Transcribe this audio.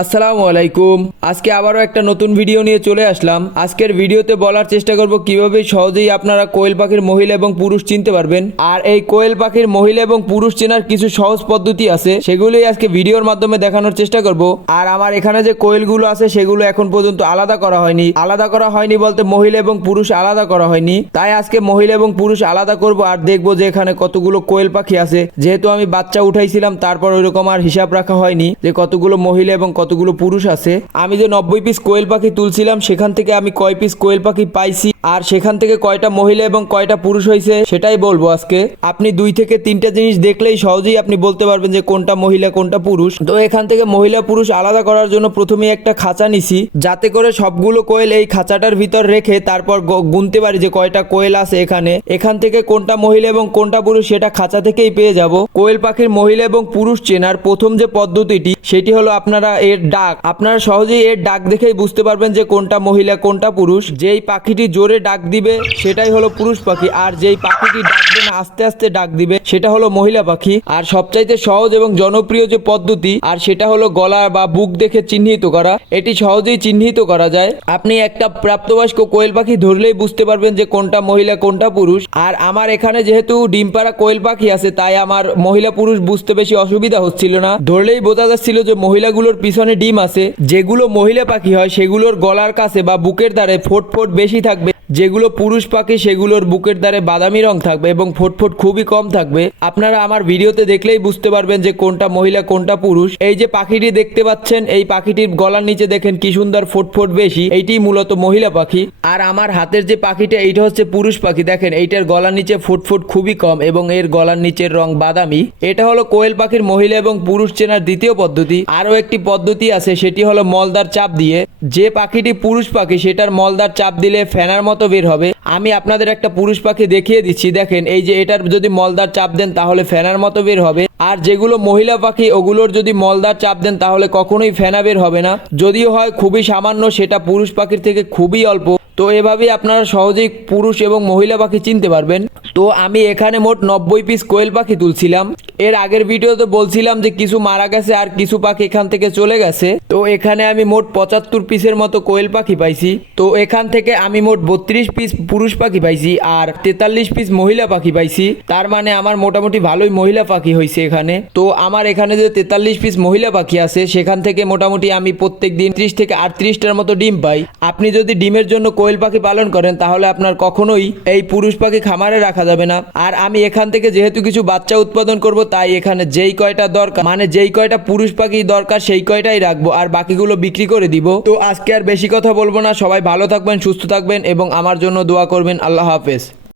আসসালামু আলাইকুম। আজকে আবারও একটা নতুন ভিডিও নিয়ে চলে আসলাম। আজকের ভিডিওতে বলার চেষ্টা করব কীভাবে সহজেই আপনারা কোয়েল পাখির মহিলা এবং পুরুষ চিনতে পারবেন। আর এই কোয়েল পাখির মহিলা এবং পুরুষ চেনার কিছু সহজ পদ্ধতি আছে, সেগুলোই আজকে ভিডিওর মাধ্যমে দেখানোর চেষ্টা করব। আর আমার এখানে যে কোয়েলগুলো আছে, সেগুলো এখন পর্যন্ত আলাদা করা হয়নি। আলাদা করা হয়নি বলতে মহিলা এবং পুরুষ আলাদা করা হয়নি। তাই আজকে মহিলা এবং পুরুষ আলাদা করব আর দেখব যে এখানে কতগুলো কোয়েল পাখি আছে। যেহেতু আমি বাচ্চা উঠাইছিলাম, তারপর ওইরকম আর হিসাব রাখা হয়নি যে কতগুলো মহিলা এবং কতগুলো পুরুষ আছে? আমি যে নব্বই পিস কোয়েল পাখি তুলছিলাম, সেখান থেকে আমি কয় পিস কোয়েল পাখি পাইছি? আর সেখান থেকে কয়টা মহিলা এবং কয়টা পুরুষ হয়েছে সেটাই বলব আজকে। আপনি দুই থেকে তিনটা জিনিস দেখলেই সহজেই আপনি বলতে পারবেন যে কোনটা মহিলা, কোনটা পুরুষ। তো এখান থেকে মহিলা, পুরুষ আলাদা করার জন্য প্রথমে একটা খাঁচা নিছি। যাতে করে সবগুলো কোয়েল এই খাঁচাটার ভিতর রেখে তারপর গুনতে পারি যে কয়টা কোয়েল আছে এখানে। এখান থেকে কোনটা মহিলা এবং কোনটা পুরুষ সেটা খাঁচা থেকেই পেয়ে যাব। কোয়েল পাখির মহিলা এবং পুরুষ চেনার প্রথম যে পদ্ধতিটি, সেটি হলো আপনারা এর ডাক। আপনারা সহজেই এর ডাক দেখেই বুঝতে পারবেন যে কোনটা মহিলা, কোনটা পুরুষ। যেই পাখিটি জোরে ডাক দিবে, সেটাই হলো পুরুষ পাখি। আর যেই পাখিটি ডাকবে না, আস্তে আস্তে ডাক দিবে, সেটা হলো মহিলা পাখি। আর সবচাইতে সহজ এবং জনপ্রিয় যে পদ্ধতি, আর সেটা হলো গলা বা বুক দেখে চিহ্নিত করা। এটি সহজেই চিহ্নিত করা যায়। আপনি একটা প্রাপ্তবয়স্ক কোয়েল পাখি ধরলেই বুঝতে পারবেন যে কোনটা মহিলা, কোনটা পুরুষ। আর আমার এখানে যেহেতু ডিম পাড়া কোয়েল পাখি আছে, তাই আমার মহিলা পুরুষ বুঝতে বেশি অসুবিধা হচ্ছিল না। ধরলেই বোঝা যাচ্ছিল যে মহিলাগুলোর পিছনে ডিম আছে, যেগুলো মহিলা পাখি হয়, সেগুলোর গলার কাছে বা বুকের দ্বারে ফোট ফোট বেশি থাকবে। যেগুলো পুরুষ পাখি, সেগুলোর বুকের দ্বারে বাদামি রং থাকবে এবং ফুটফুট খুবই কম থাকবে। আপনারা আমার ভিডিওতে দেখলেই বুঝতে পারবেন যে কোনটা মহিলা, কোনটা পুরুষ। এই যে পাখিটি দেখতে পাচ্ছেন, এই পাখিটির গলার নিচে দেখেন কি সুন্দর ফুটফুট বেশি। এইটি মূলত মহিলা পাখি। আর আমার হাতের যে পাখিটা, এইটা হচ্ছে পুরুষ পাখি। দেখেন, এইটার গলার নিচে ফুটফুট খুবই কম এবং এর গলার নিচের রং বাদামি। এটা হলো কোয়েল পাখির মহিলা এবং পুরুষ চেনার দ্বিতীয় পদ্ধতি। আরও একটি পদ্ধতি আছে, সেটি হলো মলদার চাপ দিয়ে। যে পাখিটি পুরুষ পাখি, সেটার মলদার চাপ দিলে ফেনার মতো বের হবে? আমি আপনাদের একটা পুরুষ পাখি দেখিয়ে দিচ্ছি, দেখেন, এই যে এটার যদি মলদার চাপ দেন তাহলে ফেনার মতো বের হবে। আর যেগুলো মহিলা পাখি, ওগুলোর যদি মলদার চাপ দেন তাহলে কখনোই ফেনা বের হবে না। যদিও হয় খুবই সামান্য, সেটা পুরুষ পাখির থেকে খুবই অল্প। তো এভাবেই আপনারা সহজেই পুরুষ এবং মহিলা পাখি চিনতে পারবেন। তো আমি এখানে মোট নব্বই পিস কোয়েল পাখি তুলছিলাম। এর আগের ভিডিওতে বলছিলাম যে কিছু মারা গেছে আর কিছু পাখি এখান থেকে চলে গেছে। তো এখানে আমি মোট পঁচাত্তর পিসের মতো কোয়েল পাখি পাইছি। তো এখান থেকে আমি মোট বত্রিশ পিস পুরুষ পাখি পাইছি আর তেতাল্লিশ পিস মহিলা পাখি পাইছি। তার মানে আমার মোটামুটি ভালোই মহিলা পাখি হয়েছে এখানে। তো আমার এখানে যে তেতাল্লিশ পিস মহিলা পাখি আছে, সেখান থেকে মোটামুটি আমি প্রত্যেক দিন ত্রিশ থেকে আটত্রিশটার মতো ডিম পাই। আপনি যদি ডিমের জন্য কোয়েল পাখি পালন করেন, তাহলে আপনার কখনোই এই পুরুষ পাখি খামারে রাখা যাবে না। আর আমি এখান থেকে যেহেতু কিছু বাচ্চা উৎপাদন করব, তাই এখানে যেই কয়টা দরকার মানে যেই কয়টা পুরুষ পাখি দরকার, সেই কয়টাই রাখব। আর বাকিগুলো বিক্রি করে দিব। তো আজকে আর বেশি কথা বলব না। সবাই ভালো থাকবেন, সুস্থ থাকবেন এবং আমার জন্য দোয়া করবেন। আল্লাহ হাফেজ।